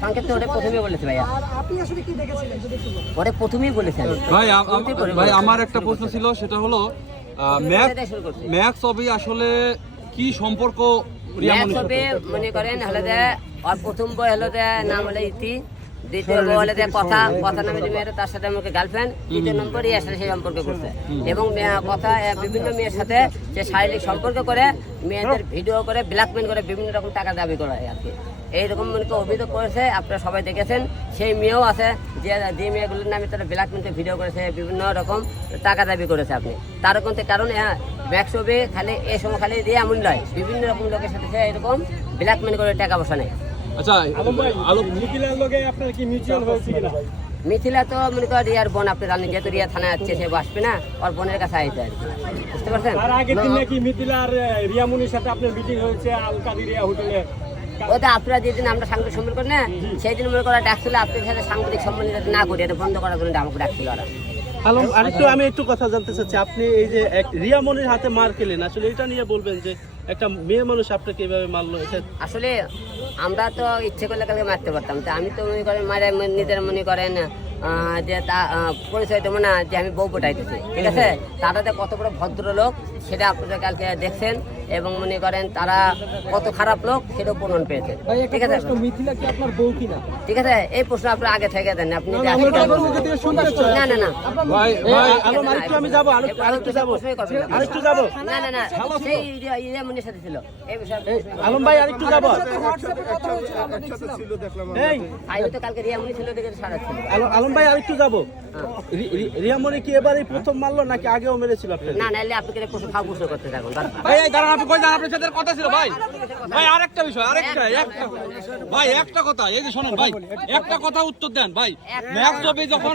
সংক্ষেপ ওটা প্রথমেই বলেছে ভাইয়া। আর আপনি আসলে কি দেখেছিলেন? যদি একটু বলেন। ওটা প্রথমেই বলেছেন ভাই ভাই আমার একটা প্রশ্ন ছিল সেটা হলো ম্যাক্স অবি আসলে কি সম্পর্ক ম্যাক্স হবে মনে করেন হলো দেয় আর প্রথম বই হলো দেয় নাম হলো ইতি। দ্বিতীয় বই হলো যে কথা কথা নামে যে মেয়েটা তার সাথে আমাকে গার্লফ্রেন্ড তৃতীয় নম্বর সাথে সেই সম্পর্ক করছে। এবং কথা বিভিন্ন মেয়ের সাথে যে শারীরিক সম্পর্ক করে মেয়েদের ভিডিও করে ব্ল্যাকমেল করে বিভিন্ন রকম টাকা দাবি করে আর কি। এইরকম মনে অভিযোগ করেছে আপনারা সবাই দেখেছেন। সেই মেয়েও আছে যে যে মেয়েগুলোর নামে তারা ব্ল্যাকমেলতে ভিডিও করেছে বিভিন্ন রকম টাকা দাবি করেছে আপনি। তার কিন্তু কারণ হ্যাঁ খালি এই সময় খালি দিয়ে এমন নয়। বিভিন্ন রকম লোকের সাথে সে এরকম ব্ল্যাকমেল করে টাকা পয়সা নেয় আচ্ছা আলো মিথিলার লগে আপনার কি মিউচুয়াল হয়েছে কিনা? মিথিলা তো মনে করেন রিয়ার বোন আপনি জানেন যেহেতু রিয়া থানায় আছে সে আসবে না ওর বোনের কাছে আইতে আর বুঝতে পারছেন? তার আগের দিন নাকি মিথিলার রিয়ামনির সাথে আপনার মিটিং হয়েছে আল কাদিরিয়া হোটেলে। ওটা আপনারা যেদিন আমরা সাংবাদিক সম্মেলন করি না সেই দিন মনে করা ডাকছিল আপনাদের সাথে সাংবাদিক সম্মেলন না করি এটা বন্ধ করার জন্য আমাকে ডাকছিল ওরা। আলম আরেকটু আমি একটু কথা জানতে চাচ্ছি। আপনি এই যে রিয়া মনির হাতে মার খেলেন আসলে এটা নিয়ে বলবেন যে একটা মেয়ে মানুষ আপনাকে এভাবে মারলো এটা আসলে আমরা তো ইচ্ছে করলে কালকে মারতে পারতাম তো আমি তো মনে করেন মারে নিজের মনে করেন যে তা পরিচয় দেবো না যে আমি বউ পটাইতেছি ঠিক আছে? তারা যে কত বড় ভদ্রলোক সেটা আপনারা কালকে দেখছেন। এবং মনে করেন তারা কত খারাপ লোক সেটাও প্রমাণ পেয়েছে। ঠিক আছে? মিথিলা কি আপনার বউ কিনা? ঠিক আছে? এই প্রশ্ন আপনার আগে থেকে দেন আপনি না না না না। না। না না সেই সাথে ছিল। এই বিষয়ে আলম ভাই আরেকটু যাব। আমি তো কালকে রিয়ামনি ছিল দেখে সারা ছিল আলম- আলম ভাই আরেকটু যাব। রি- রি- রিয়া মনি কি এবারে প্রথম মারলো নাকি আগেও মেরেছিল না নাইলে আপনাকে প্রশ্ন খাও প্রশ্ন করতে থাকুন বাস। ভাই এই দাঁড়ান আপনি কই যান আপনার সাথে কথা ছিল ভাই। ভাই আরেকটা বিষয় আরেকটা একটা। ভাই একটা কথা এই যে শুনুন ভাই একটা কথা উত্তর দেন ভাই। ম্যাক্স যখন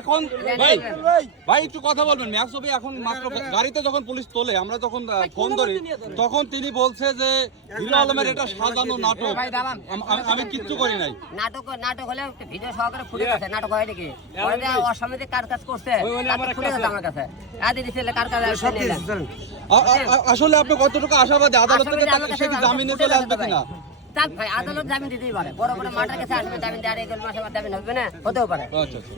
এখন ভাই ভাই একটু কথা বলবেন। ম্যাক্স এখন মাত্র গাড়িতে যখন পুলিশ তোলে আমরা যখন ফোন ধরি তখন তিনি বলছে যে হিরো আলমের এটা সাজানো নাটক। আমি- আমি কিচ্ছু করি নাই। নাটক নাটক হলে ভিডিও সহকারে ফুটে গেছে নাটক হয় নাকি? ওরা কার কাজ করছে ফুটে গেছে আমার কাছে। আদি দিছিল কার কাজ আসছে নিলেন। আ- আ- আ- আসলে আপনি কতটুকু আশাবাদী? আদালত থেকে সে কি জামিনে চলে আসবে কিনা? তার ভাই আদালত জামিন দিতেই পারে। বড় বড় মাঠের কাছে আসবে জামিন দেওয়ার মাসে জামিন হবে না হতেও পারে। আচ্ছা আচ্ছা।